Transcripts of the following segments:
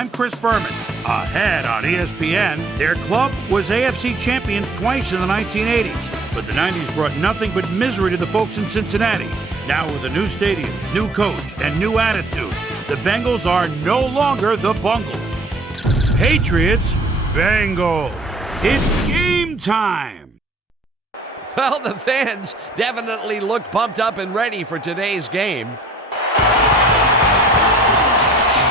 I'm Chris Berman. Ahead on ESPN, their club was AFC champion twice in the 1980s, but the 90s brought nothing but misery to the folks in Cincinnati. Now with a new stadium, new coach, and new attitude, the Bengals are no longer the Bungles. Patriots, Bengals. It's game time. Well, the fans definitely look pumped up and ready for today's game.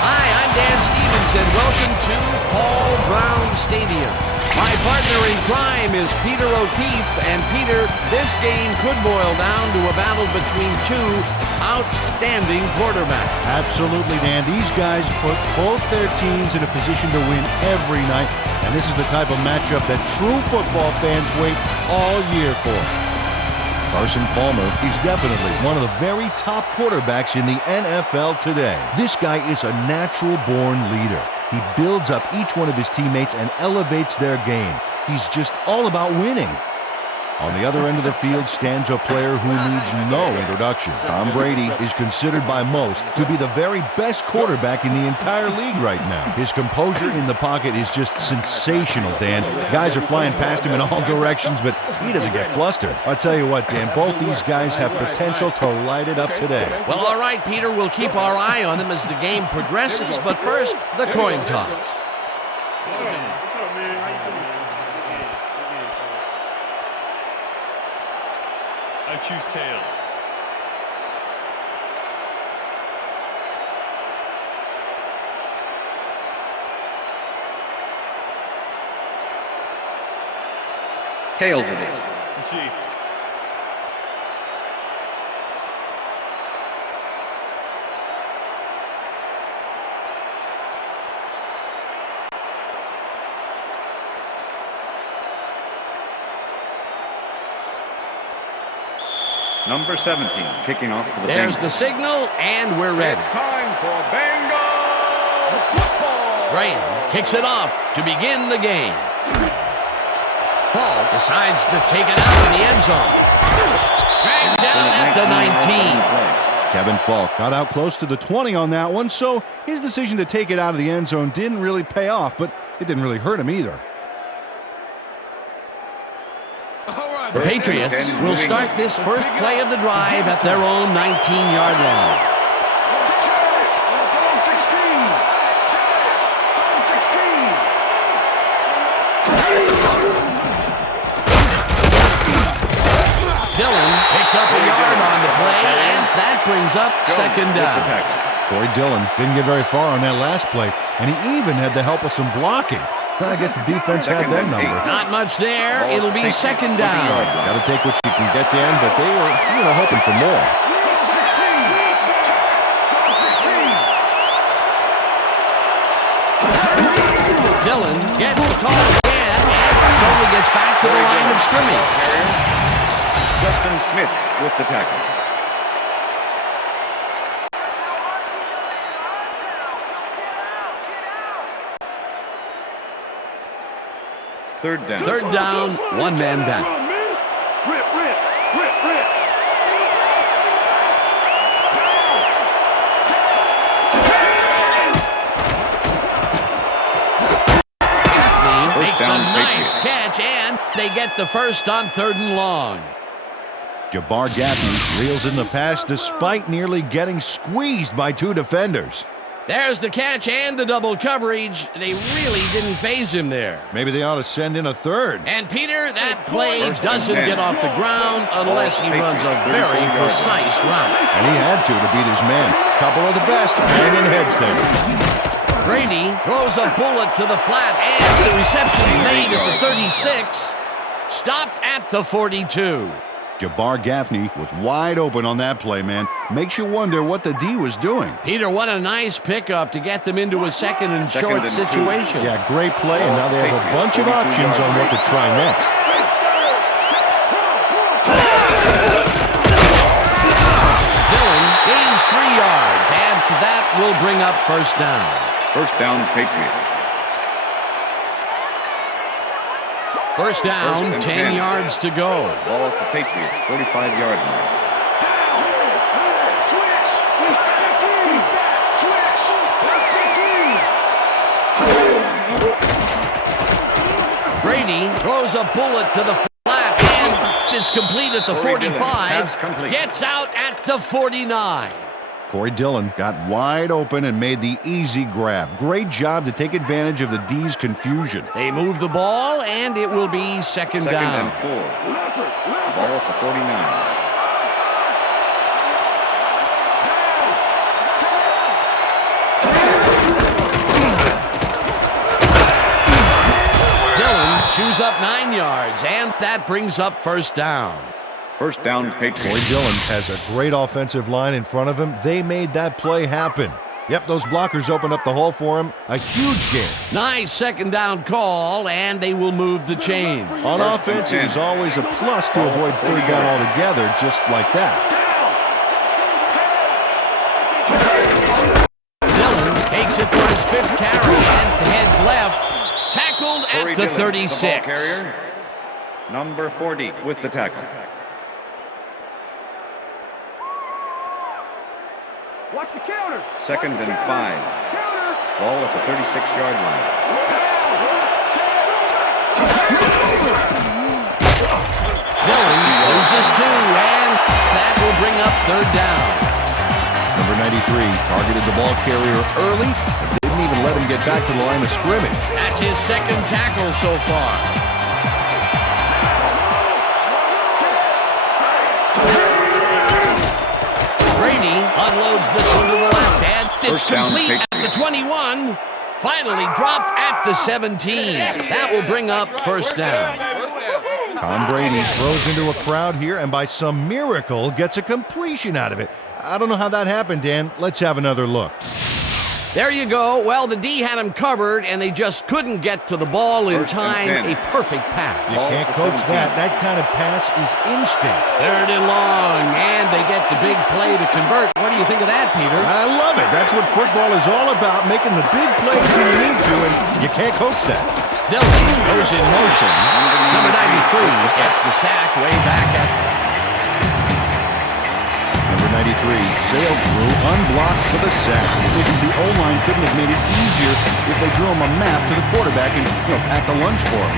Hi, I'm Dan Stevens, and welcome to Paul Brown Stadium. My partner in crime is Peter O'Keefe, and Peter, this game could boil down to a battle between two outstanding quarterbacks. Absolutely, Dan. These guys put both their teams in a position to win every night, and this is the type of matchup that true football fans wait all year for. Carson Palmer is definitely one of the very top quarterbacks in the NFL today. This guy is a natural-born leader. He builds up each one of his teammates and elevates their game. He's just all about winning. On the other end of the field stands a player who needs no introduction. Tom Brady is considered by most to be the very best quarterback in the entire league right now. His composure in the pocket is just sensational, Dan. Guys are flying past him in all directions, but he doesn't get flustered. I'll tell you what, Dan, both these guys have potential to light it up today. Well, all right, Peter, we'll keep our eye on them as the game progresses, but first, the coin toss. I choose tails. Tails it is. Let's see. Number 17, kicking off for the There's Bengals. the signal, and we're ready. It's time for Bengal football. Ryan kicks it off to begin the game. Paul decides to take it out of the end zone. Dragged down at the 19. Kevin Falk got out close to the 20 on that one, so his decision to take it out of the end zone didn't really pay off, but it didn't really hurt him either. The Patriots will start this first play of the drive at their own 19-yard line. Dillon picks up a yard on the play, and that brings up second down. Corey Dillon didn't get very far on that last play, and he even had the help of some blocking. I guess the defense had their number. Not much there. It'll be second down. Got to take what you can get, Dan, but they were hoping for more. Dillon gets the call again and totally gets back to the line of scrimmage. Justin Smith with the tackle. Third down, one man down. Gaffney makes a nice catch, and they get the first on 3rd and long. Jabbar Gaffney reels in the pass despite nearly getting squeezed by two defenders. There's the catch and the double coverage. They really didn't phase him there. Maybe they ought to send in a third. And Peter, that play doesn't get off the ground unless he runs a very precise route. And he had to beat his man. Couple of the best hanging heads there. Brady throws a bullet to the flat, and the reception's made at the 36. Stopped at the 42. Jabbar Gaffney was wide open on that play, man. Makes you wonder what the D was doing. Peter, what a nice pickup to get them into a second and short situation. Yeah, great play, and now they have a bunch of options on what to try next. Dillon gains 3 yards, and that will bring up first down. First down, Patriots. First down, 10 yards to go. Ball at the Patriots, 45-yard line. throws a bullet to the flat, and it's complete at the 45. Gets out at the 49. Corey Dillon got wide open and made the easy grab. Great job to take advantage of the D's confusion. They move the ball, and it will be second down. Second and 4. Ball at the 49. Chews up 9 yards, and that brings up first down. First down, Patriots. Corey Dillon has a great offensive line in front of him. They made that play happen. Yep, those blockers opened up the hole for him. A huge game. Nice second down call, and they will move the chain. On offense, it is always a plus to avoid third down altogether, just like that. Dillon takes it for his 5th carry and heads left. Tackled at the 36. The ball carrier, number 40 with the tackle. Watch the counter. Second and 5. Ball at the 36-yard line. Dillon loses 2, and that will bring up third down. Number 93 targeted the ball carrier early. Didn't even let him get back to the line of scrimmage. That's his second tackle so far. Brady unloads this one to the left, and it's complete at the 21. Finally dropped at the 17. That will bring up first down. Tom Brady throws into a crowd here and by some miracle gets a completion out of it. I don't know how that happened, Dan. Let's have another look. There you go. Well, the D had him covered, and they just couldn't get to the ball in time. A perfect pass. You can't coach that. That kind of pass is instinct. 3rd and long, and they get the big play to convert. What do you think of that, Peter? I love it. That's what football is all about, making the big plays when you need to, and you can't coach that. Dillon goes in motion. Number 93 gets the sack way back at... Number 93 sailed through, unblocked for the sack. The O-line couldn't have made it easier if they drew him a map to the quarterback and packed a lunch for him.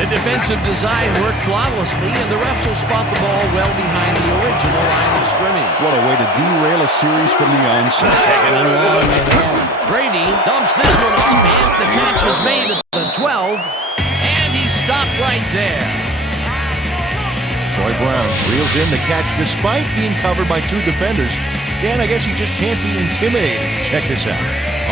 The defensive design worked flawlessly, and the refs will spot the ball well behind the original line of scrimmage. What a way to derail a series from the onset. Second and long again. Brady dumps this one off, and the catch is made at the 12, and he stopped right there. Troy Brown reels in the catch despite being covered by 2 defenders. Dan, I guess you just can't be intimidated. Check this out.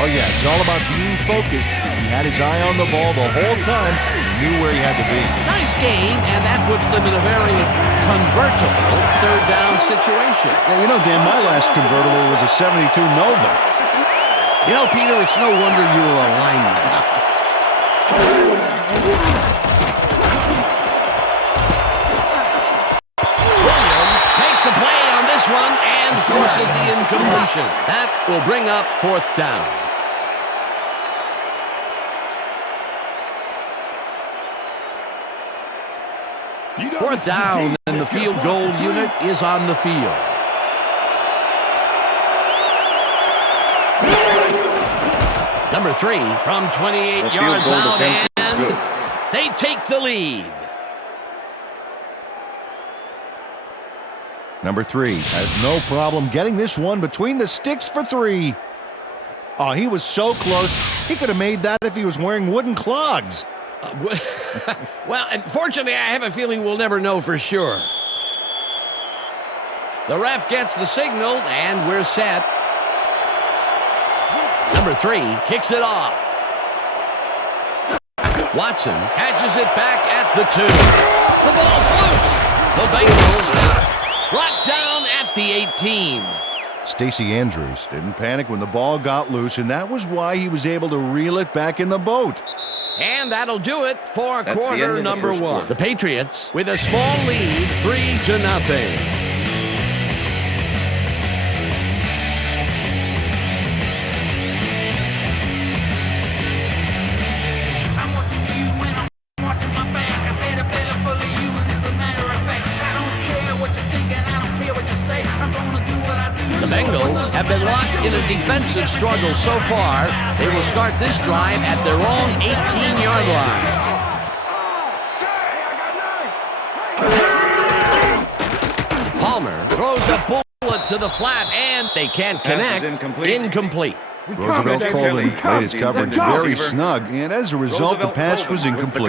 Oh yeah, it's all about being focused. He had his eye on the ball the whole time. He knew where he had to be. Nice game, and that puts them in a very convertible third down situation. Yeah, you know, Dan, my last convertible was a 72 Nova. You know, Peter, it's no wonder you were a lineman. Williams makes a play on this one and forces the incompletion. That will bring up 4th down. Fourth down, and the field goal unit is on the field. Number 3 from 28 yards out, and they take the lead. Number 3 has no problem getting this one between the sticks for 3. Oh, he was so close. He could have made that if he was wearing wooden clogs. Well, unfortunately, I have a feeling we'll never know for sure. The ref gets the signal, and we're set. Number 3 kicks it off. Watson catches it back at the 2. The ball's loose. The Bengals have brought down at the 18. Stacey Andrews didn't panic when the ball got loose, and that was why he was able to reel it back in the boat. And that'll do it for quarter number 1. Quarter. The Patriots with a small lead, 3-0. The Bengals have been locked in a defensive struggle so far. They will start this drive at their own 18-yard line. Palmer throws a bullet to the flat, and they can't Pass is connect. incomplete. Roosevelt Colvin played his coverage very snug, and as a result, the pass was incomplete.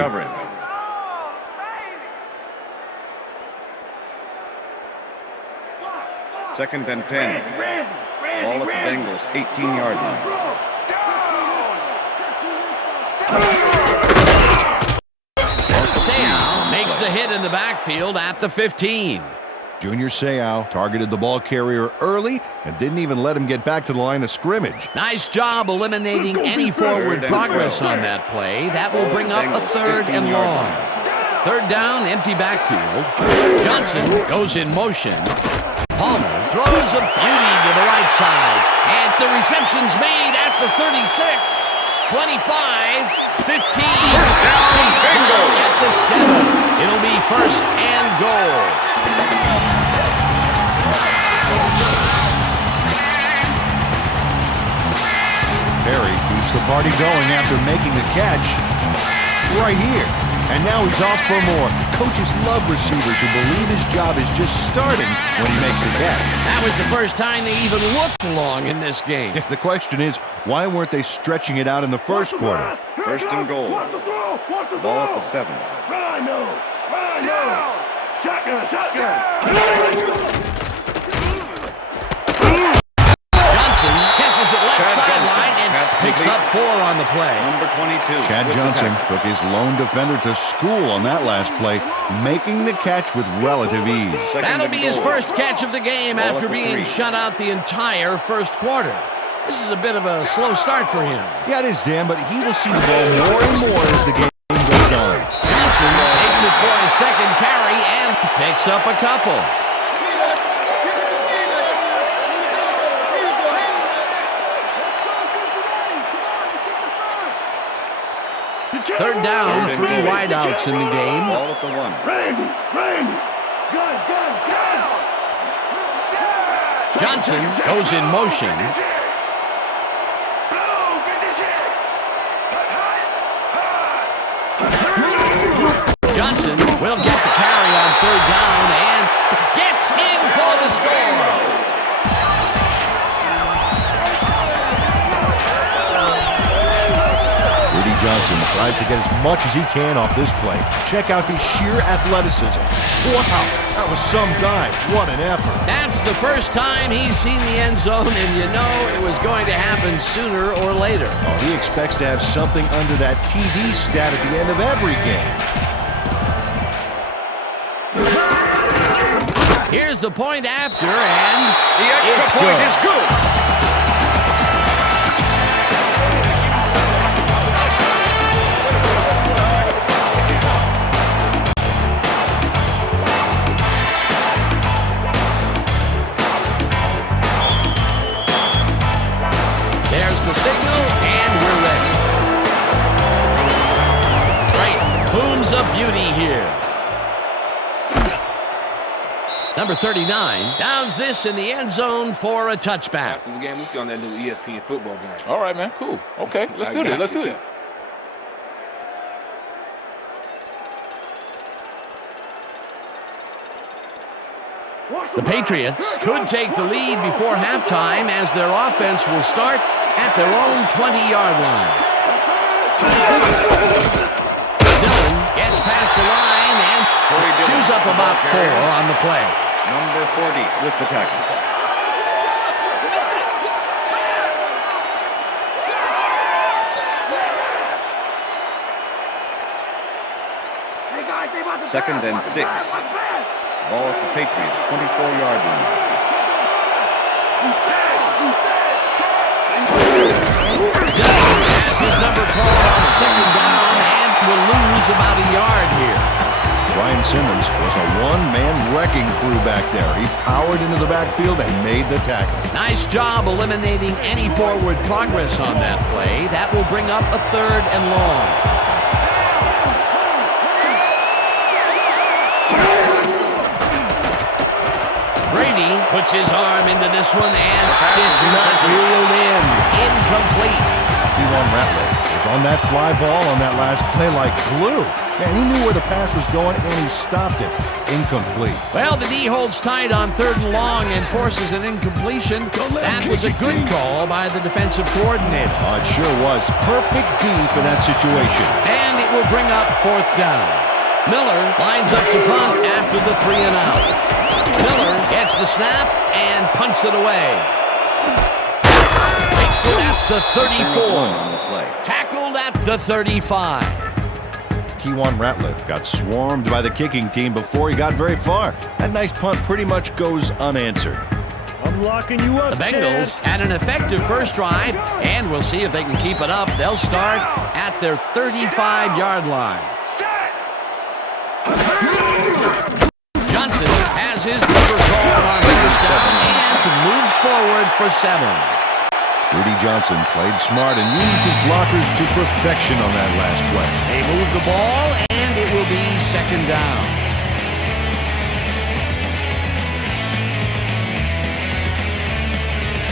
Second and 10. Ball at the Bengals, 18-yard line. Seau makes the hit in the backfield at the 15. Junior Seau targeted the ball carrier early and didn't even let him get back to the line of scrimmage. Nice job eliminating any forward progress on that play. That will bring up a third and long. Third down, empty backfield. Johnson goes in motion. Palmer throws a beauty to the right side. And the reception's made at the 36, 25, 15. First down, Bengals. At the 7. It'll be first and goal. Perry keeps the party going after making the catch right here. And now he's off for more. Coaches love receivers who believe his job is just starting when he makes the catch. That was the first time they even looked long in this game. The question is, why weren't they stretching it out in the first quarter? First and goal. Ball at the 7. Johnson catches it left sideline and picks up 4 on the play. Number 22. Chad Johnson took his lone defender to school on that last play, making the catch with relative ease. That'll be his first catch of the game Ball after at the being 3. shut out the entire first quarter. This is a bit of a slow start for him. Yeah, it is, Dan, but he will see the ball more and more as the game goes on. Johnson takes it for his second carry and picks up a couple. Third down, 3 wideouts in the game. Ball at the 1. Johnson goes in motion. Johnson will get the carry on third down and gets in for the score. Johnson tries to get as much as he can off this play. Check out his sheer athleticism. Wow, that was some dive. What an effort. That's the first time he's seen the end zone, and you know it was going to happen sooner or later. Oh, he expects to have something under that TV stat at the end of every game. Here's the point after, and the extra point is good. The signal, and we're ready. Right, booms of beauty here. Number 39 downs this in the end zone for a touchback. After the game, we still on that new ESPN football game. All right, man, cool. Okay, let's do this. Let's do it. The Patriots could take the lead before halftime as their offense will start at their own 20-yard line. Dillon gets past the line and chews up about 4 on the play. Number 40 with the tackle. Second and 6. Ball at the Patriots, 24-yard line. Dillon has his number called on second down and will lose about a yard here. Brian Simmons was a one-man wrecking crew back there. He powered into the backfield and made the tackle. Nice job eliminating any forward progress on that play. That will bring up a third and long. Brady puts his arm into this one, and it's not reeled in. Incomplete. T1 Rattler was on that fly ball on that last play like glue. And he knew where the pass was going, and he stopped it. Incomplete. Well, the D holds tight on 3rd and long and forces an incompletion. That was a good call by the defensive coordinator. It sure was. Perfect D for that situation. And it will bring up 4th down. Miller lines up to punt after the 3 and out. Miller gets the snap and punts it away. Takes it at the 34. Tackled at the 35. Kewan Ratliff got swarmed by the kicking team before he got very far. That nice punt pretty much goes unanswered. I'm locking you up. The Bengals had an effective first drive, and we'll see if they can keep it up. They'll start at their 35-yard line. Johnson has his number called on first down and moves forward for 7. Rudy Johnson played smart and used his blockers to perfection on that last play. They move the ball, and it will be 2nd down.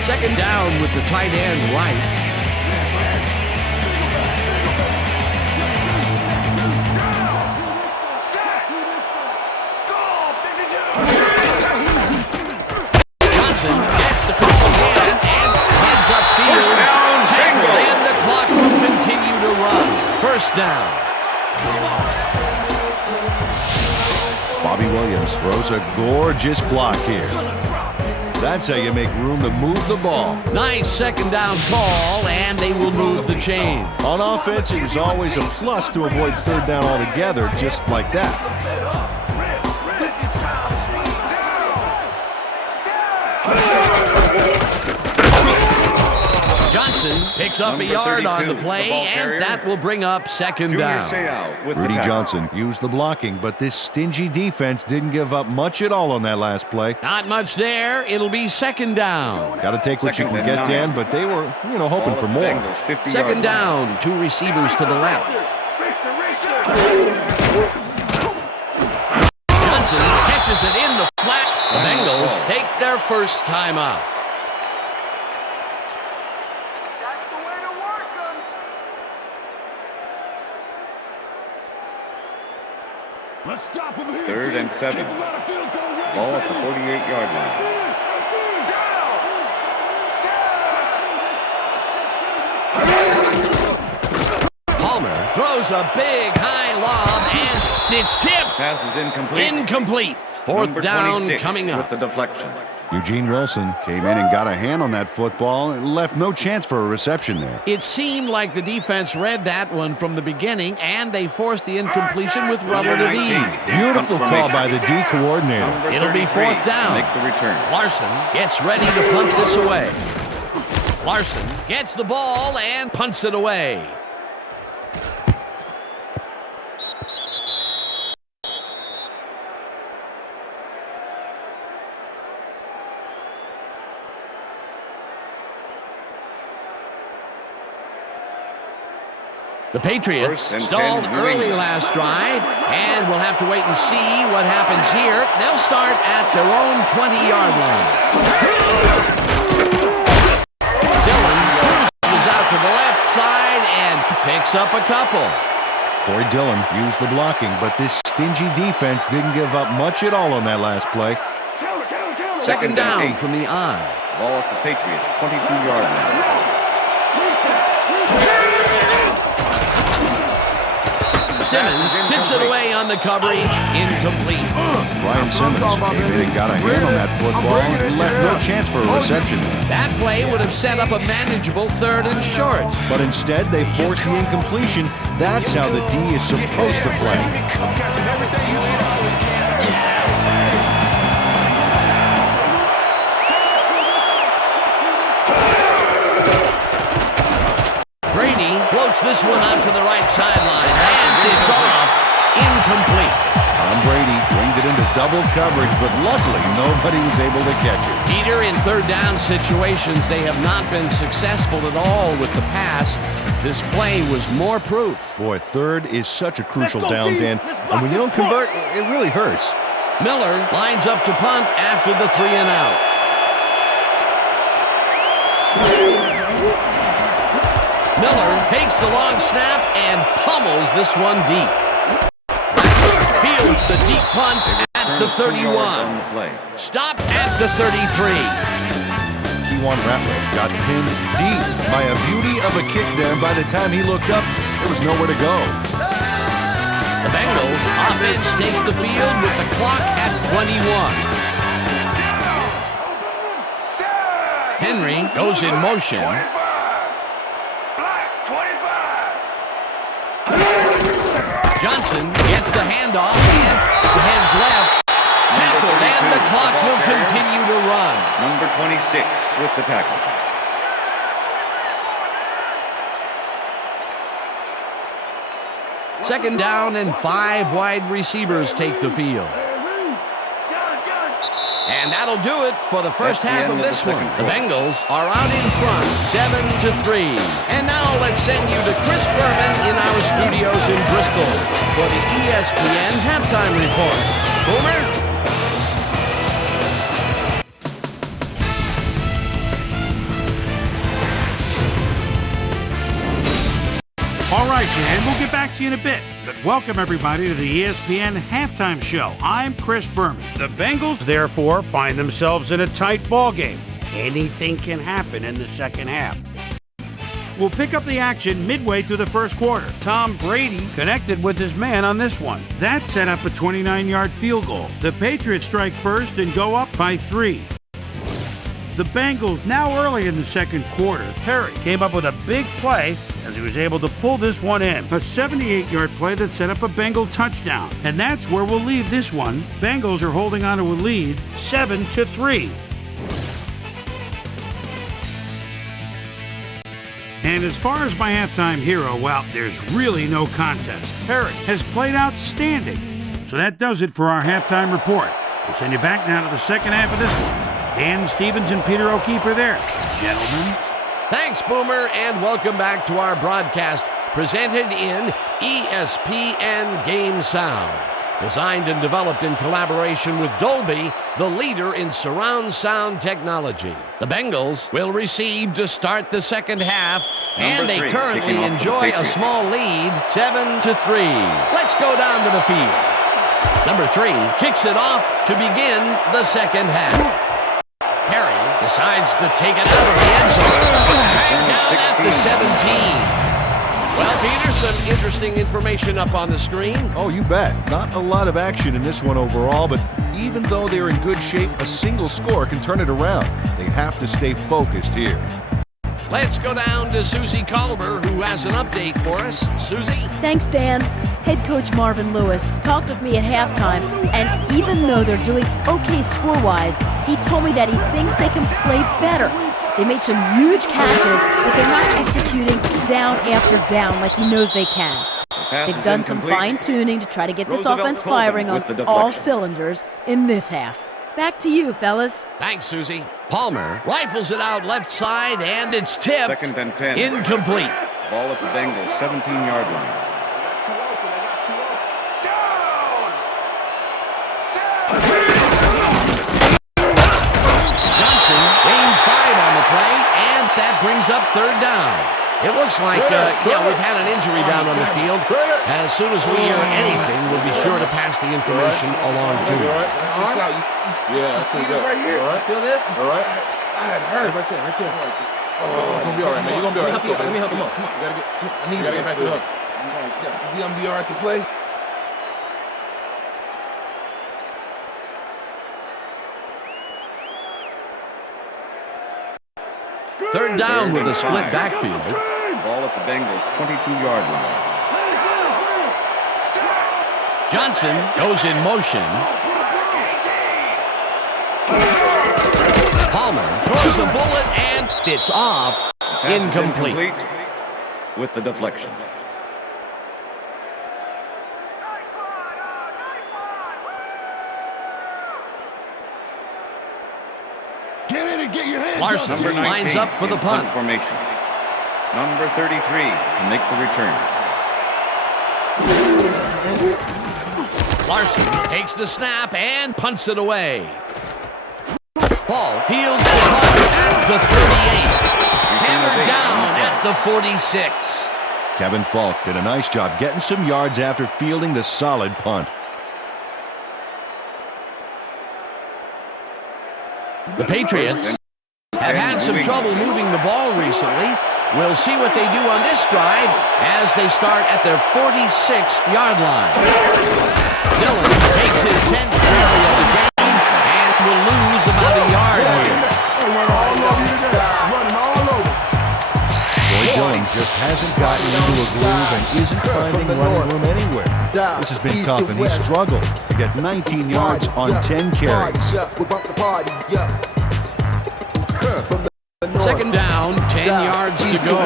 Second down with the tight end right. Johnson gets the call again and heads upfield. First down, Tackled, Bengals. and the clock will continue to run. First down. Bobby Williams throws a gorgeous block here. That's how you make room to move the ball. Nice 2nd down call, and they will move the chain. On offense, it was always a plus to avoid 3rd down altogether, just like that. Johnson picks up a yard on the play, and that will bring up 2nd down. Rudy Johnson used the blocking, but this stingy defense didn't give up much at all on that last play. Not much there. It'll be 2nd down. Got to take what you can get, Dan, but they were, hoping for more. 2nd down, 2 receivers to the left. Johnson catches it in the flat. The Bengals take their first time out. Let's stop him here. 3rd and 7. Ball at the 48-yard line. Palmer throws a big high lob, and it's tipped. Pass is incomplete. Incomplete. 4th Number down 26 coming up. with the deflection. Eugene Wilson came in and got a hand on that football and left no chance for a reception there. It seemed like the defense read that one from the beginning, and they forced the incompletion with relative ease. Beautiful call by the D coordinator. Number It'll be 33 4th down. Make the return. Larson gets ready to punt this away. Larson gets the ball and punts it away. The Patriots stalled early last drive, and we'll have to wait and see what happens here. They'll start at their own 20-yard line. Dillon cruises out to the left side and picks up a couple. Corey Dillon used the blocking, but this stingy defense didn't give up much at all on that last play. 2nd down from the eye. Ball at the Patriots 22-yard line. Simmons tips it away on the coverage. Incomplete. Brian Simmons came in and got a hand on that football and left no chance for a reception. That play would have set up a manageable 3rd and short. But instead, they forced the incompletion. That's how the D is supposed to play. Brady floats this one out to the right sideline, and it's off. Incomplete. Tom Brady winged it into double coverage, but luckily nobody was able to catch it. Peter, in 3rd down situations, they have not been successful at all with the pass. This play was more proof. Boy, 3rd is such a crucial down, Dan, and when you don't convert, it really hurts. Miller lines up to punt after the 3 and out. Miller takes the long snap and pummels this one deep. Fields the deep punt at the 31. Stopped at the 33. Keywan Rattler got pinned deep by a beauty of a kick there, and by the time he looked up, there was nowhere to go. The Bengals offense takes the field with the clock at 21. Henry goes in motion. Johnson gets the handoff and heads left. Tackled, and the clock will continue to run. Number 26 with the tackle. Second down and 5 wide receivers take the field. And that'll do it for the first half of this one. The Bengals are out in front, 7-3. And now let's send you to Chris Berman in our studios in Bristol for the ESPN halftime report. Boomer? All right, Jan, we'll get back to you in a bit. But welcome, everybody, to the ESPN Halftime Show. I'm Chris Berman. The Bengals, therefore, find themselves in a tight ball game. Anything can happen in the second half. We'll pick up the action midway through the first quarter. Tom Brady connected with his man on this one. That set up a 29-yard field goal. The Patriots strike first and go up by 3. The Bengals, now early in the second quarter, Perry came up with a big play as he was able to pull this one in. A 78-yard play that set up a Bengal touchdown. And that's where we'll leave this one. Bengals are holding on to a lead, 7-3. And as far as my halftime hero, well, there's really no contest. Perry has played outstanding. So that does it for our halftime report. We'll send you back now to the second half of this one. Dan Stevens and Peter O'Keefe are there. Gentlemen. Thanks, Boomer, and welcome back to our broadcast presented in ESPN Game Sound. Designed and developed in collaboration with Dolby, the leader in surround sound technology. The Bengals will receive to start the second half, and they currently enjoy a small lead, 7-3. Let's go down to the field. Number 3 kicks it off to begin the second half. Perry decides to take it out of the end zone. Right down at the 17. Well, Peter, some interesting information up on the screen. Oh, you bet. Not a lot of action in this one overall, but even though they're in good shape, a single score can turn it around. They have to stay focused here. Let's go down to Susie Colber, who has an update for us. Susie? Thanks, Dan. Head coach Marvin Lewis talked with me at halftime, and even though they're doing okay score-wise, he told me that he thinks they can play better. They made some huge catches, but they're not executing down after down like he knows they can. They've done some fine-tuning to try to get this offense firing on all cylinders in this half. Back to you, fellas. Thanks, Susie. Palmer rifles it out left side, and it's tipped. Second and 10. Incomplete. Ball at the Bengals' 17-yard line. Johnson gains 5 on the play, and that brings up third down. It looks like, we've had an injury down on the field. As soon as we hear anything, we'll be sure to pass the information along to you. Yeah, see this right here? All right. Feel this? All right. It hurts. Right there. Oh, you're going to be all right, man. You're going to be all right. Let me help him up. Come on. I need you to get back to us. You going to be all right to play? Third down with a split backfield. Ball at the Bengals' 22-yard line. Johnson goes in motion. Palmer throws a bullet, and it's off. Incomplete. With the deflection. Get in and get your hands Larson up. lines up for the punt. Formation. Number 33 to make the return. Larson takes the snap and punts it away. Ball fields the punt at the 38. Hammered down at the 46. Kevin Falk did a nice job getting some yards after fielding the solid punt. The Patriots have had some trouble moving the ball recently. We'll see what they do on this drive as they start at their 46-yard line. Dillon takes his 10th carry of the game and will lose about a yard here. Dillon just hasn't gotten into a groove and isn't finding running room anywhere. This has been tough, and he struggled to get 19 yards on 10 carries. Second down, 10 yards to go.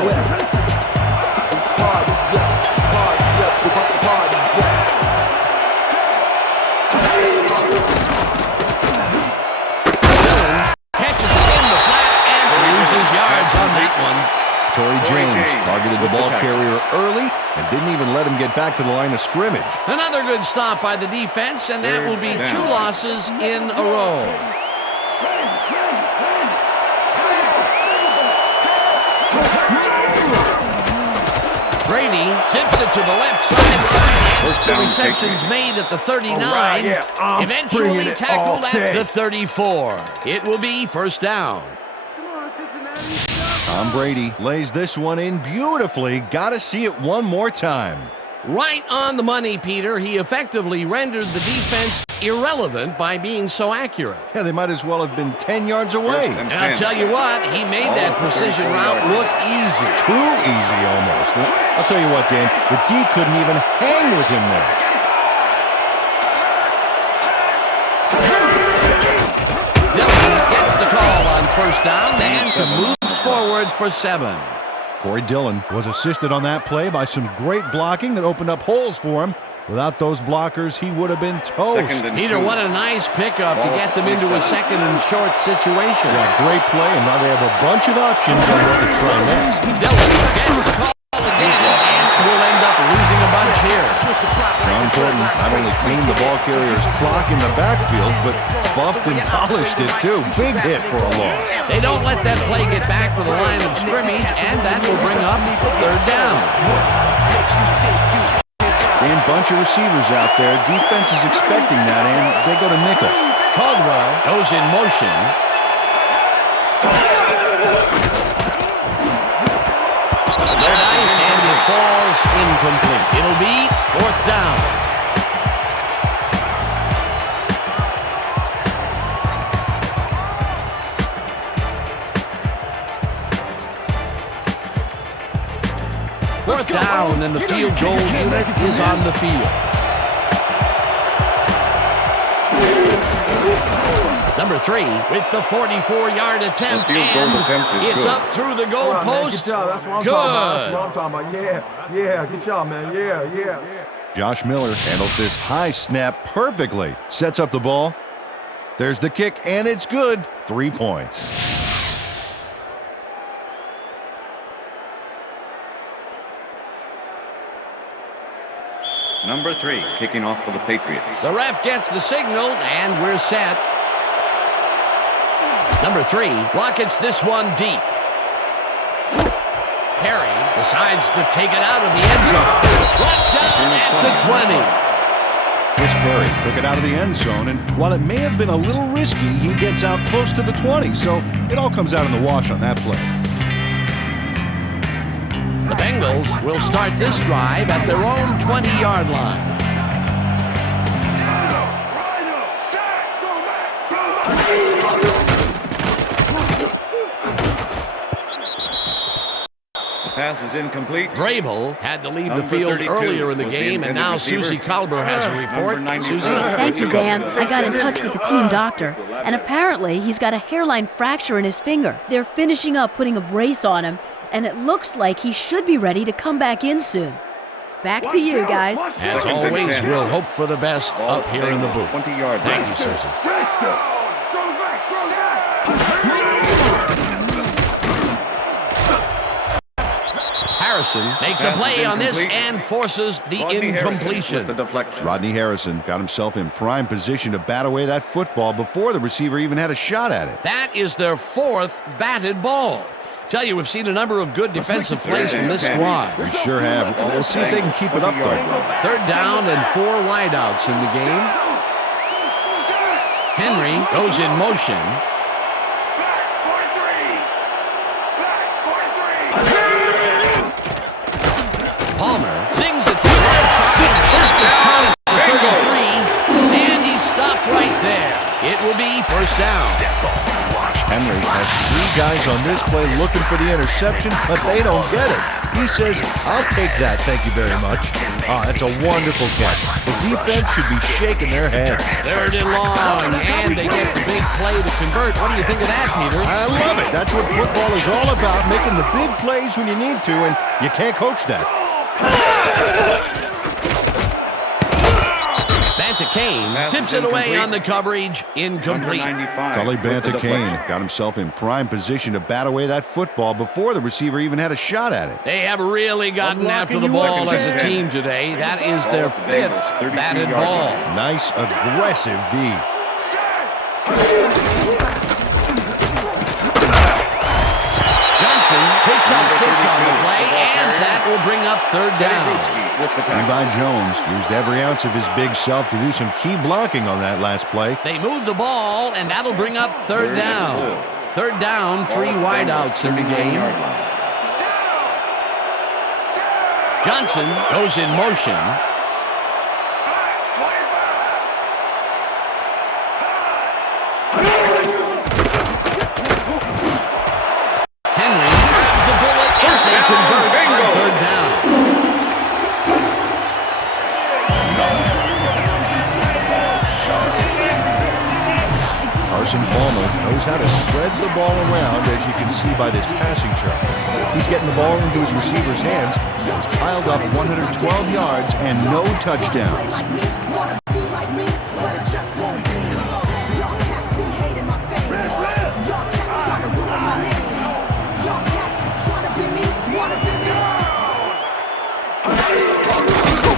Dillon catches it in the flat and loses yards on that one. Torrey James targeted the ball carrier early and didn't even let him get back to the line of scrimmage. Another good stop by the defense, and that will be 2 losses in a row. Brady zips it to the left sideline. The reception's made at the 39. Eventually tackled at the 34. It will be first down. Tom Brady lays this one in beautifully. Got to see it one more time. Right on the money, Peter. He effectively rendered the defense irrelevant by being so accurate. Yeah, they might as well have been 10 yards away. And I'll tell you what, he made that precision route look easy. Too easy almost. I'll tell you what, Dan, the D couldn't even hang with him there. Gets the call on first down and moves forward for 7. Corey Dillon was assisted on that play by some great blocking that opened up holes for him. Without those blockers, he would have been toast. Peter, what a nice pickup to get them into a second and short situation. Yeah, great play, and now they have a bunch of options on what to try next. Dillon gets the call again and will end up losing a bunch here. John Thornton not only cleaned the ball carrier's clock in the backfield, but buffed and polished it too. Big hit for a loss. They don't let that play get back to the line of scrimmage, and that will bring up third down. And bunch of receivers out there. Defense is expecting that, and they go to nickel. Caldwell goes in motion. They're nice, and it falls incomplete. It'll be fourth down. Fourth down, and the field goal unit is on the field. Number 3 with the 44-yard attempt, and it's up through the goal post. Good. Yeah, good job, man. Yeah. Josh Miller handles this high snap perfectly. Sets up the ball. There's the kick, and it's good. 3 points. Number 3, kicking off for the Patriots. The ref gets the signal, and we're set. Number 3 rockets this one deep. Perry decides to take it out of the end zone. Brought down at the 20. Chris Perry took it out of the end zone, and while it may have been a little risky, he gets out close to the 20, so it all comes out in the wash on that play. The Bengals will start this drive at their own 20-yard line. The pass is incomplete. Vrabel had to leave the field earlier in the game, and now Susie Kalber has a report. Susie? Thank you, Dan. I got in touch with the team doctor, and apparently he's got a hairline fracture in his finger. They're finishing up putting a brace on him, and it looks like he should be ready to come back in soon. Back to you, guys. As always, we'll hope for the best up here in the booth. 20-yard Thank you, Susie. Harrison makes a play on this and forces the incompletion. Rodney Harrison got himself in prime position to bat away that football before the receiver even had a shot at it. That is their 4th batted ball. Tell you, we've seen a number of good defensive plays from this squad. We sure have. We'll see if they can keep it up, though. 3rd down and 4 wideouts in the game. Henry goes in motion. Palmer sings it to the right side. First it's caught at the 33, and he's stopped right there. It will be 1st down. Henry has 3 guys on this play looking for the interception, but they don't get it. He says, I'll take that, thank you very much. That's a wonderful catch. The defense should be shaking their heads. 3rd and long, and they get the big play to convert. What do you think of that, Peter? I love it. That's what football is all about, making the big plays when you need to, and you can't coach that. Banta-Kane tips it away on the coverage, incomplete. Tully Banta-Kane got himself in prime position to bat away that football before the receiver even had a shot at it. They have really gotten after the ball as a team today. That is their 5th batted ball. Nice, aggressive D. Johnson picks up 6 on the play, and that will bring up 3rd down. Levi Jones used every ounce of his big self to do some key blocking on that last play. They move the ball, and that'll bring up 3rd down. 3rd down, 3 wideouts in the game. Johnson goes in motion. Henry grabs the bullet, and they convert on 3rd down. Carson Palmer knows how to spread the ball around, as you can see by this passing chart. He's getting the ball into his receiver's hands. He's piled up 112 yards and no touchdowns.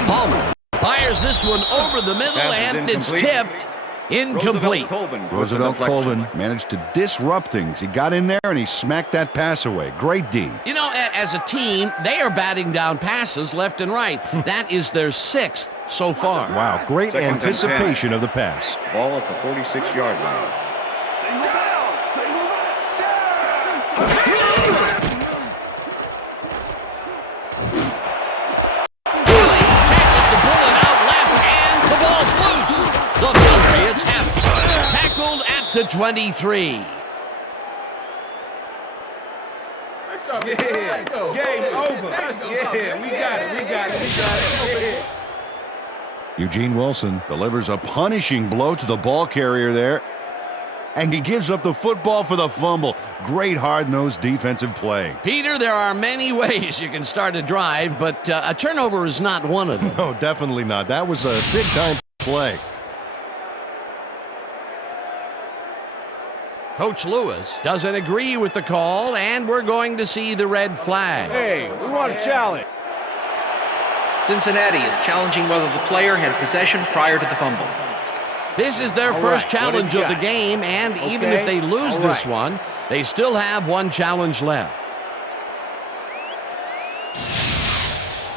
Palmer fires this one over the middle, and it's tipped. Incomplete. Roosevelt Colvin managed to disrupt things. He got in there and he smacked that pass away. Great D. You know, as a team, they are batting down passes left and right. That is their 6th so far. Wow, great anticipation of the pass. Ball at the 46-yard line. Catches the bullet out left, and the ball's loose. The Patriots have it. Tackled at the 23. Yeah, game over. Yeah, we got it. Eugene Wilson delivers a punishing blow to the ball carrier there, and he gives up the football for the fumble. Great hard-nosed defensive play. Peter, there are many ways you can start a drive, but a turnover is not one of them. No, definitely not. That was a big-time play. Coach Lewis doesn't agree with the call, and we're going to see the red flag. Hey, we want a challenge. Cincinnati is challenging whether the player had possession prior to the fumble. This is their first challenge of the game, and even if they lose this one, they still have one challenge left.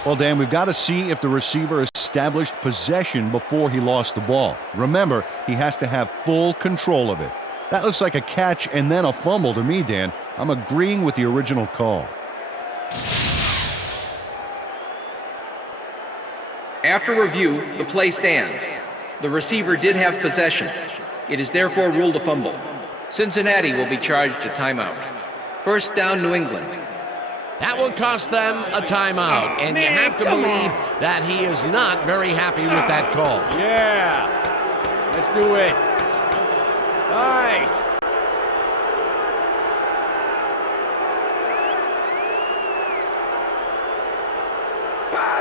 Well, Dan, we've got to see if the receiver established possession before he lost the ball. Remember, he has to have full control of it. That looks like a catch and then a fumble to me, Dan. I'm agreeing with the original call. After review, the play stands. The receiver did have possession. It is therefore ruled a fumble. Cincinnati will be charged a timeout. 1st down, New England. That will cost them a timeout, and you have to believe that he is not very happy with that call. Yeah, let's do it. Nice.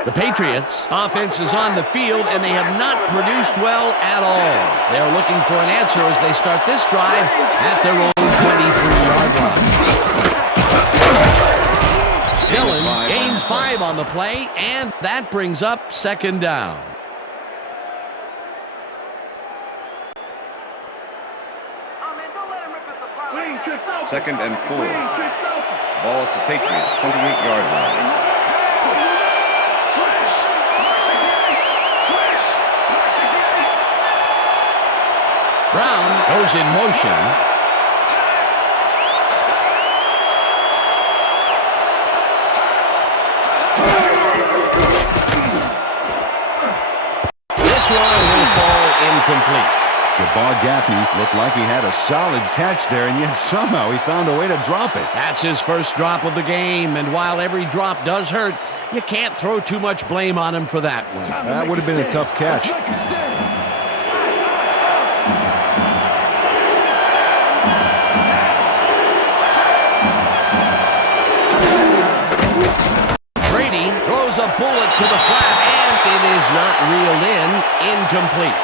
The Patriots offense is on the field, and they have not produced well at all. They're looking for an answer as they start this drive at their own 23-yard line. Dillon gains 5 on the play, and that brings up 2nd down. Second and 4. Ball at the Patriots 28-yard line. Brown goes in motion. This one will fall incomplete. Jabbar Gaffney looked like he had a solid catch there, and yet somehow he found a way to drop it. That's his first drop of the game, and while every drop does hurt, you can't throw too much blame on him for that one. That would have been a tough catch. Brady throws a bullet to the flat, and it is not reeled in. Incomplete.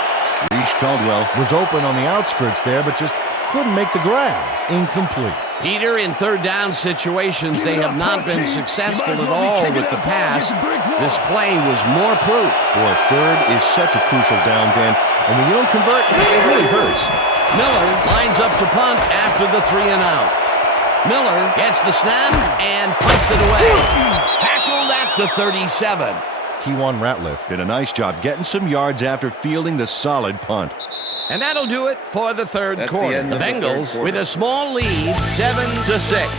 Reese Caldwell was open on the outskirts there, but just couldn't make the grab. Incomplete. Peter, in third down situations, they have not been successful at all with the pass. This play was more proof. Boy, third is such a crucial down, Dan, and when you don't convert, it really hurts. Miller lines up to punt after the 3 and out. Miller gets the snap and punts it away. Tackled at the 37. Keywan Ratliff did a nice job getting some yards after fielding the solid punt. And that'll do it for the third That's quarter. the end The of the third Bengals quarter. with a small lead, 7-6.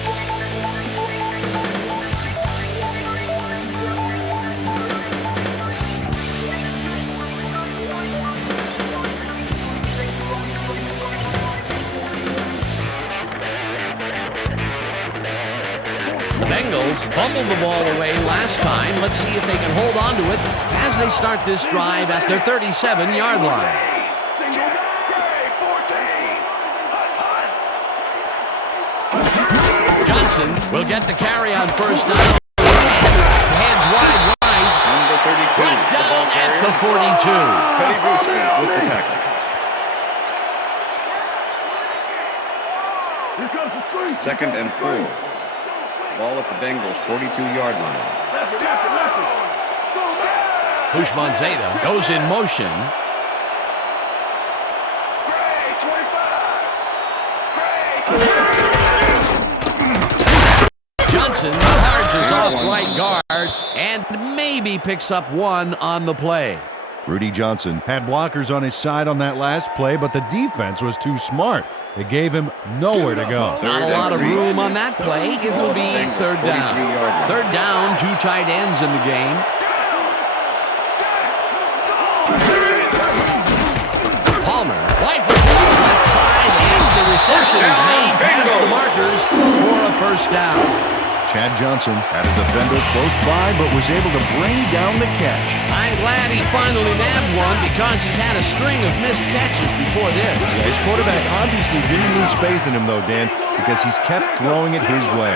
The Bengals fumbled the ball away last time. Let's see if they can hold on to it as they start this drive at their 37-yard line. Johnson will get the carry on first down and heads wide right. Number 32. Brought the ball down at carrier. the 42. Petty Brewster with the tackle. Second and 4. Ball at the Bengals 42-yard line. Houshmandzadeh goes in motion. Johnson charges off right guard and maybe picks up one on the play. Rudy Johnson had blockers on his side on that last play, but the defense was too smart. It gave him nowhere to go. Not a lot of room on that play. It will be third down. Third down, 2 tight ends in the game. Palmer, wide receiver, left side, and the reception is made past the markers for a first down. Chad Johnson had a defender close by, but was able to bring down the catch. I'm glad he finally nabbed one because he's had a string of missed catches before this. His quarterback obviously didn't lose faith in him, though, Dan, because he's kept throwing it his way.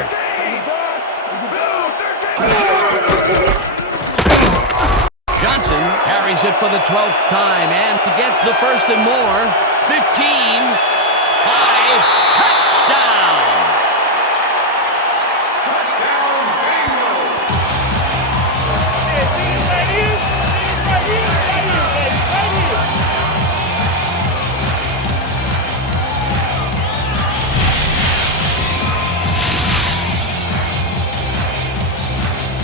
Johnson carries it for the 12th time and gets the first and more. 15, 5, touchdown!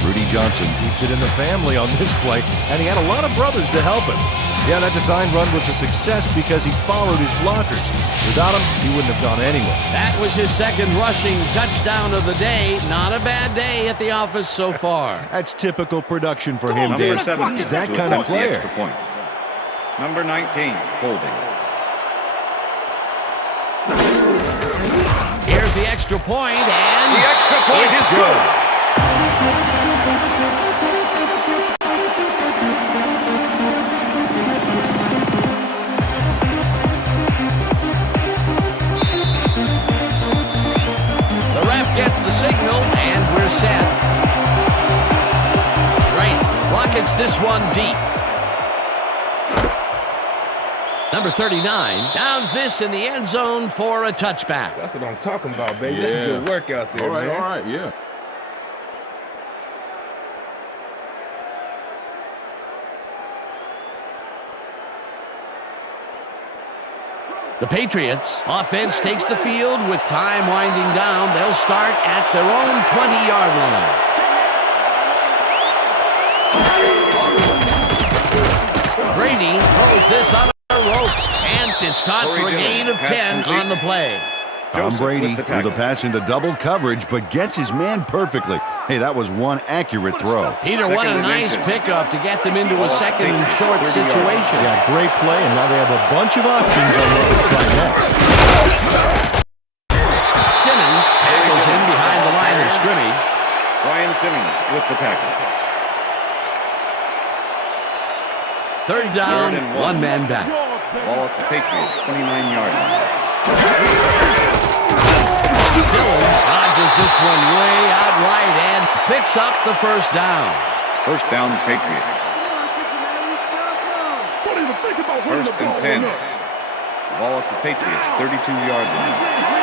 Rudy Johnson keeps it in the family on this play, and he had a lot of brothers to help him. Yeah, that design run was a success because he followed his blockers. Without him, he wouldn't have gone anywhere. That was his second rushing touchdown of the day. Not a bad day at the office so far. That's typical production for him, Number Dan. 7. He's that to kind of attempt the player. extra point. Number 19. Holding. Here's the extra point, and The extra point it's is good. The ref gets the signal, and we're set. Right, rockets this one deep. Number 39 downs this in the end zone for a touchback. That's what I'm talking about, baby. That's good work out there, man. All right, yeah. The Patriots offense takes the field with time winding down. They'll start at their own 20-yard line. Brady throws this on a rope, and it's caught for a gain of 10 on the play. Tom Brady threw the pass into double coverage, but gets his man perfectly. Hey, that was one accurate throw. Peter, what a nice pickup to get them into a second and short situation. Yeah, great play, and now they have a bunch of options on what to try next. Simmons tackles him behind the line of scrimmage. Ryan Simmons with the tackle. Third down, one man back. Ball at the Patriots, 29-yard line. Dillon dodges this one way out right and picks up the first down. First down, Patriots. First and 10. Ball at the Patriots, 32-yard line.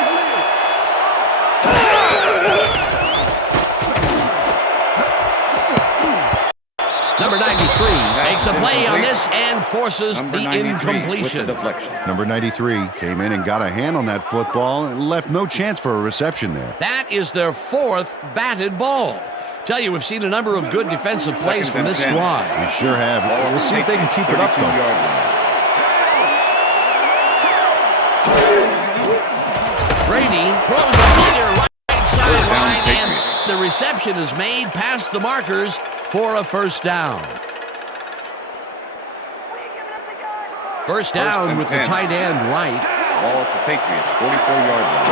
Number 93 makes a play on this and forces the incompletion. Number 93 came in and got a hand on that football and left no chance for a reception there. That is their fourth batted ball. Tell you, we've seen a number of good defensive plays from this squad. We sure have. We'll see if they can keep it up, though. Brady throws a heater right sideline, and the reception is made past the markers for a first down. First down with the tight end right. Ball at the Patriots, 44-yard line.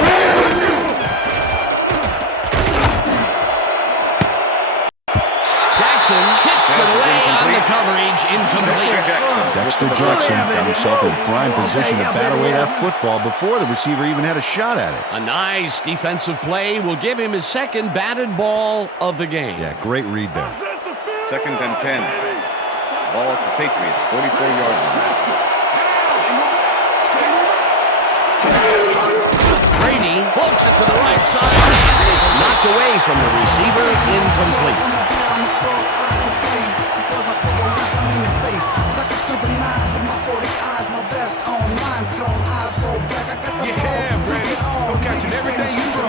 Jackson kicks it away on the coverage, incomplete. Dexter Jackson got himself in prime position to bat away that football before the receiver even had a shot at it. A nice defensive play will give him his second batted ball of the game. Yeah, great read there. Second and 10. Ball at the Patriots, 44-yard line. Brady pokes it to the right side, and it's knocked away from the receiver, incomplete. Yeah, Brady. I'm catching everything you throw.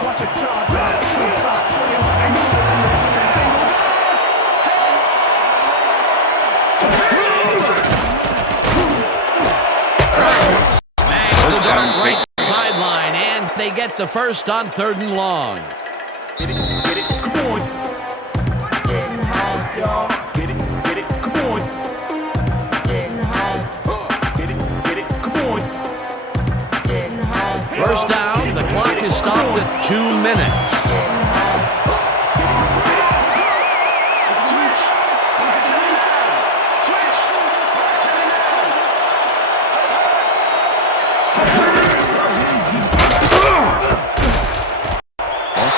Right sideline, and they get the first on third and long. Get it, come on. Getting high, y'all. Get it, come on. Getting high. Get it, come on. Getting high. First down, the clock is stopped at 2 minutes.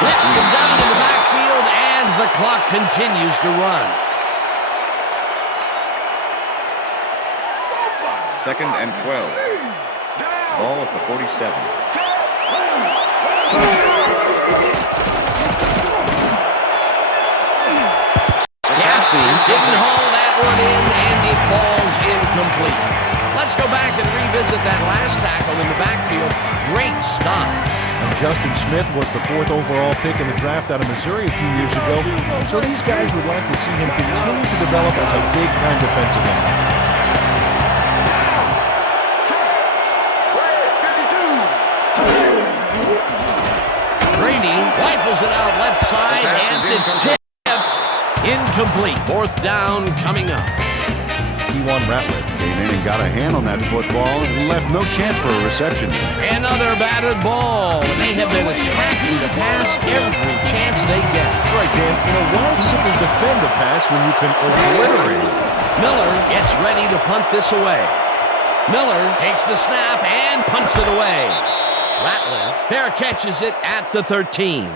Flips him down to the backfield, and the clock continues to run. Second and 12. Ball at the 47. Gaffney didn't haul that one in, and it falls incomplete. Let's go back and revisit that last tackle in the backfield. Great stop. And Justin Smith was the 4th overall pick in the draft out of Missouri a few years ago, so these guys would like to see him continue to develop as a big-time defensive end. Brady rifles it out left side, and it's tipped. Incomplete. Fourth down coming up. T1 Ratliff came in and got a hand on that football and left no chance for a reception. Another batted ball. They have been attacking the pass every chance they get. That's right, Dan. Why simply defend the pass when you can obliterate it? Miller gets ready to punt this away. Miller takes the snap and punts it away. Ratliff fair catches it at the 13.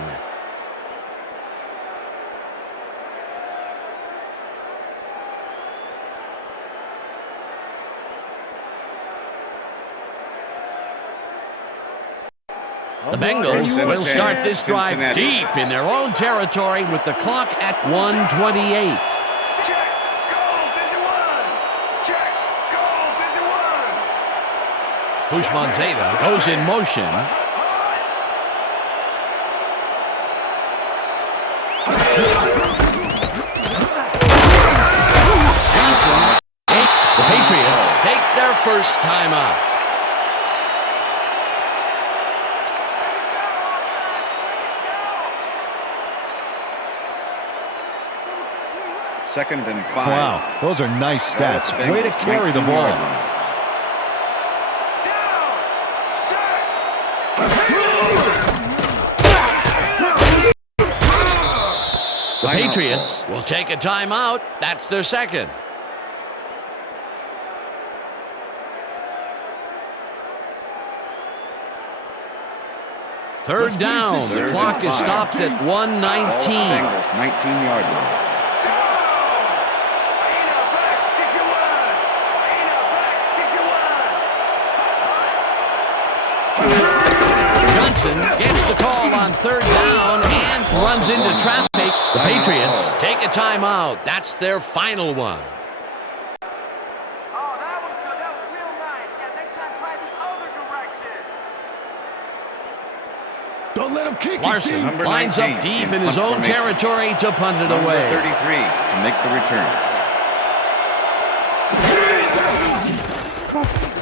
The Bengals will start this drive deep in their own territory with the clock at 1:28. Houshmandzadeh goes in motion. Johnson. The Patriots take their first timeout. Second and 5. Wow, those are nice stats. Way to carry the ball. The Patriots will take a timeout. That's their second. Third down. The clock is stopped at 1:19. Bengals 19-yard line. Johnson gets the call on third down and runs into traffic. The Patriots take a timeout. That's their final one. Don't let him kick Larson it. lines up deep in his own territory to punt it away. 33 to make the return.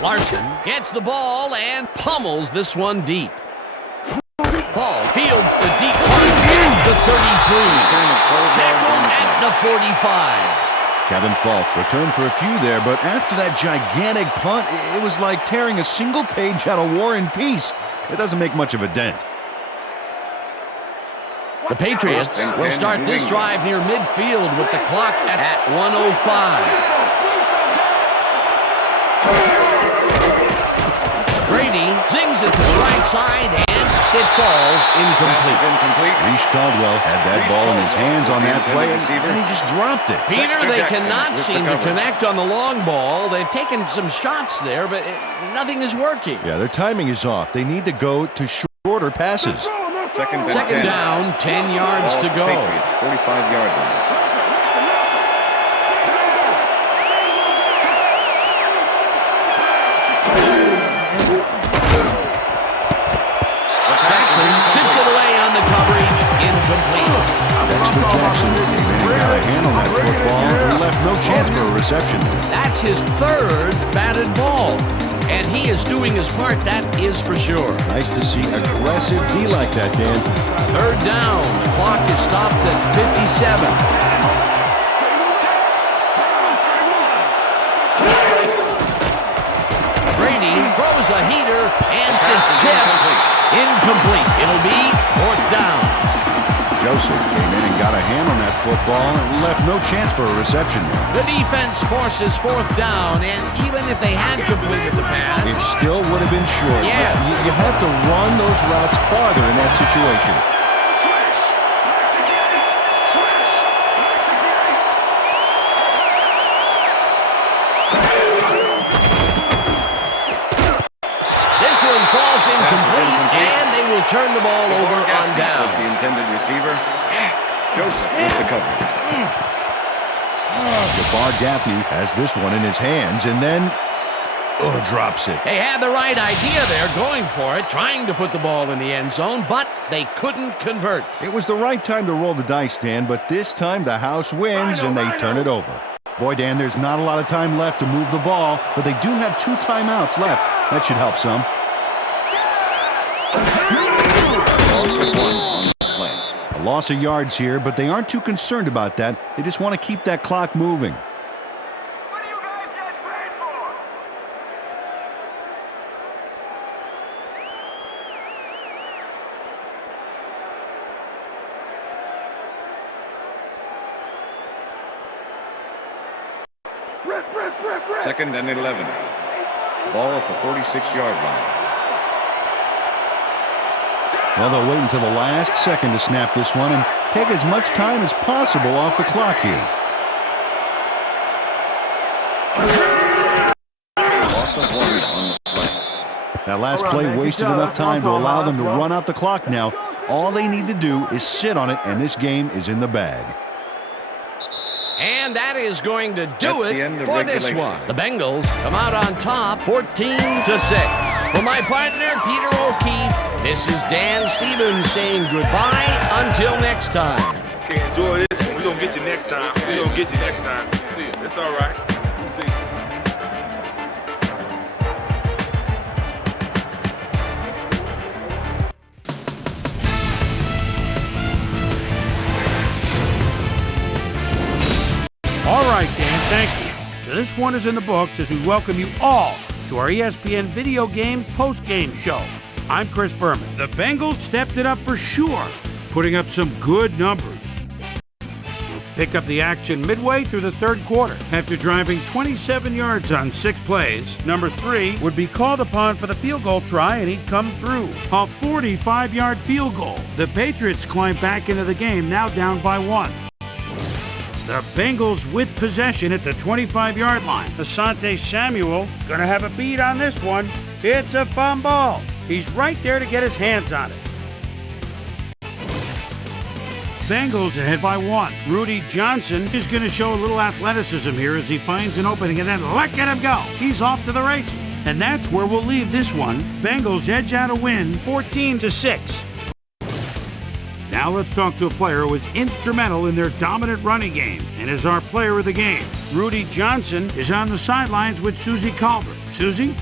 Larson gets the ball and pummels this one deep. Ball fields the deep punt at the 33. Tackled at the 45. Kevin Falk returned for a few there, but after that gigantic punt, it was like tearing a single page out of War and Peace. It doesn't make much of a dent. The Patriots will start this drive near midfield with the clock at 1:05. Brady zings it to the right side, and it falls incomplete. Reese Caldwell had that ball in his hands on that play, and he just dropped it. Peter, they cannot seem to connect on the long ball. They've taken some shots there, but nothing is working. Yeah, their timing is off. They need to go to shorter passes. Second down, 10 yards to go. Patriots 45-yard line. Jackson tips it away on the coverage, incomplete. Dexter Jackson came in and got a hand on that football and left no chance for a reception. That's his third batted ball, and he is doing his part, that is for sure. Nice to see aggressive D like that, Dan. Third down. The clock is stopped at 57. Brady throws a heater, and it's tipped. Incomplete. It'll be fourth down. Joseph came in and got a hand on that football and left no chance for a reception. The defense forces fourth down, and even if they had completed the pass, it still would have been short. Yes. You have to run those routes farther in that situation. This one falls incomplete, and they will turn the ball over on down. Was the intended receiver. Joseph with the coverage. Jabbar Gaffney has this one in his hands and then drops it. They had the right idea there, going for it, trying to put the ball in the end zone, but they couldn't convert. It was the right time to roll the dice, Dan, but this time the house wins and they turn it over. Boy, Dan, there's not a lot of time left to move the ball, but they do have 2 timeouts left. That should help some. A loss of yards here, but they aren't too concerned about that. They just want to keep that clock moving. What do you guys get paid for? Second and 11. Ball at the 46-yard line. Well, they'll wait until the last second to snap this one and take as much time as possible off the clock here. Loss of 1 on the play. That last play wasted enough time to allow them to run out the clock now. All they need to do is sit on it, and this game is in the bag. And that is going to do That's the end it of for this regulation. one. The Bengals come out on top 14-6. For my partner, Peter O'Keefe, this is Dan Stevens saying goodbye until next time. Okay, enjoy this. We're going to get you next time. We're going to get you next time. See you. It's all right. See you. All right, Dan, thank you. So this one is in the books as we welcome you all to our ESPN Video Games post-game show. I'm Chris Berman. The Bengals stepped it up for sure, putting up some good numbers. We'll pick up the action midway through the third quarter. After driving 27 yards on 6 plays, number 3 would be called upon for the field goal try, and he'd come through. A 45-yard field goal. The Patriots climb back into the game, now down by 1. The Bengals with possession at the 25-yard line. Asante Samuel is going to have a beat on this one. It's a fumble. He's right there to get his hands on it. Bengals ahead by 1. Rudy Johnson is going to show a little athleticism here as he finds an opening and then look at him go. He's off to the races. And that's where we'll leave this one. Bengals edge out a win 14-6. Now let's talk to a player who was instrumental in their dominant running game and is our player of the game. Rudy Johnson is on the sidelines with Susie Calvert. Susie?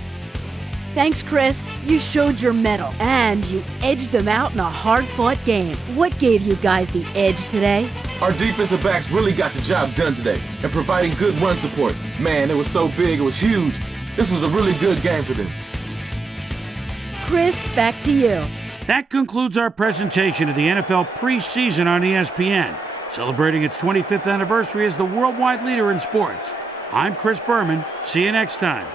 Thanks, Chris. You showed your mettle, and you edged them out in a hard-fought game. What gave you guys the edge today? Our defensive backs really got the job done today and providing good run support. Man, it was so big, it was huge. This was a really good game for them. Chris, back to you. That concludes our presentation of the NFL preseason on ESPN, celebrating its 25th anniversary as the worldwide leader in sports. I'm Chris Berman. See you next time.